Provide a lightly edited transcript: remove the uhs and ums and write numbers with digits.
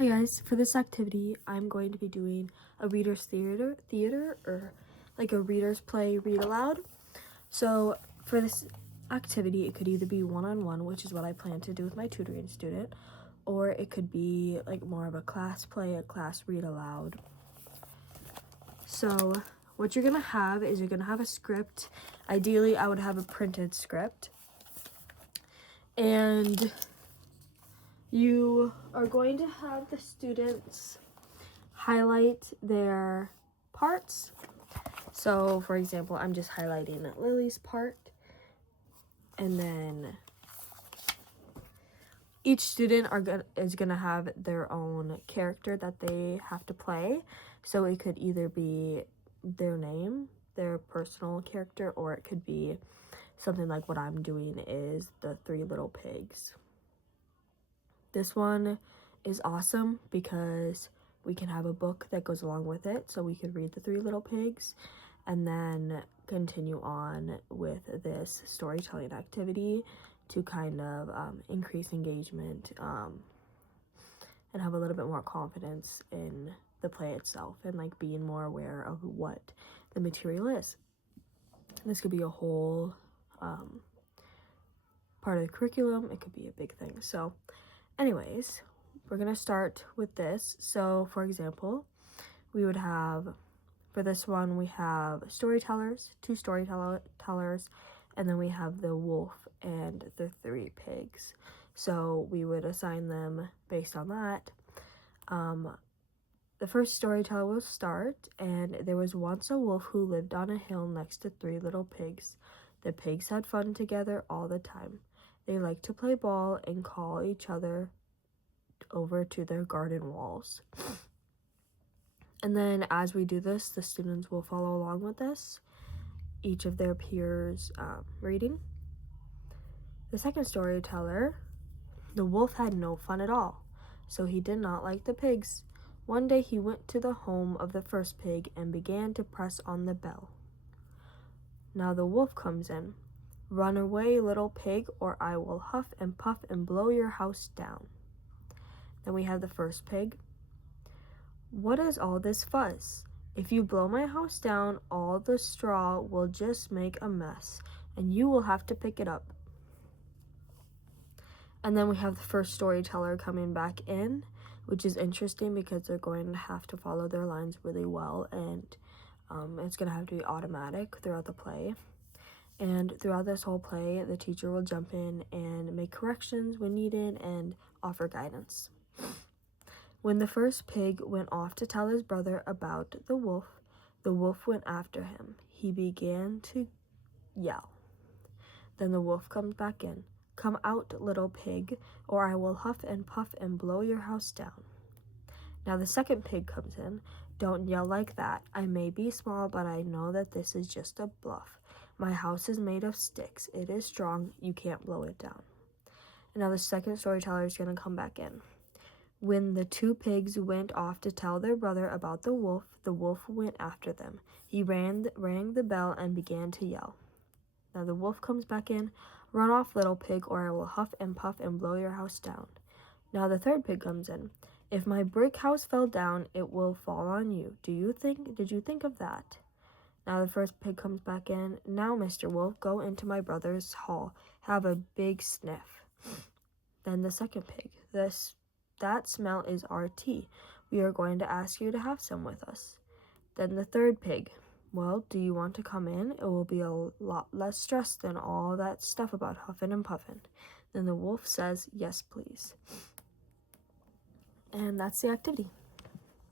Hi guys, for this activity, I'm going to be doing a reader's theater or like a reader's play read aloud. So for this activity, it could either be one-on-one, which is what I plan to do with my tutoring student, or it could be like more of a class play, a class read aloud. So what you're gonna have is you're gonna have a script. Ideally, I would have a printed script. And you are going to have the students highlight their parts. So for example, I'm just highlighting Lily's part, and then each student is gonna have their own character that they have to play. So it could either be their name, their personal character, or it could be something like what I'm doing is the Three Little Pigs. This one is awesome because we can have a book that goes along with it, so we could read the Three Little Pigs and then continue on with this storytelling activity to kind of increase engagement and have a little bit more confidence in the play itself and like being more aware of what the material is. This could be a whole part of the curriculum. It could be a big thing. So anyways, we're gonna start with this. So for example, we would have, for this one, we have storytellers, two storytellers, and then we have the wolf and the three pigs. So we would assign them based on that. The first storyteller will start, and there was once a wolf who lived on a hill next to three little pigs. The pigs had fun together all the time. They liked to play ball and call each other over to their garden walls. And then as we do this, the students will follow along with this, each of their peers reading. The second storyteller, the wolf had no fun at all, so he did not like the pigs. One day he went to the home of the first pig and began to press on the bell. Now the wolf comes in. Run away, little pig, or I will huff and puff and blow your house down. Then we have the first pig. What is all this fuss? If you blow my house down, all the straw will just make a mess, and you will have to pick it up. And then we have the first storyteller coming back in, which is interesting because they're going to have to follow their lines really well, and it's going to have to be automatic throughout the play. And throughout this whole play, the teacher will jump in and make corrections when needed and offer guidance. When the first pig went off to tell his brother about the wolf went after him. He began to yell. Then the wolf comes back in. Come out, little pig, or I will huff and puff and blow your house down. Now the second pig comes in. Don't yell like that. I may be small, but I know that this is just a bluff. My house is made of sticks. It is strong. You can't blow it down. And now the second storyteller is going to come back in. When the two pigs went off to tell their brother about the wolf went after them. He rang the bell and began to yell. Now the wolf comes back in. Run off, little pig, or I will huff and puff and blow your house down. Now the third pig comes in. If my brick house fell down, it will fall on you. Did you think of that? Now the first pig comes back in. Now, Mr. Wolf, go into my brother's hall. Have a big sniff. Then the second pig. That smell is our tea. We are going to ask you to have some with us. Then the third pig. Well, do you want to come in? It will be a lot less stress than all that stuff about huffing and puffing. Then the wolf says, yes, please. And that's the activity.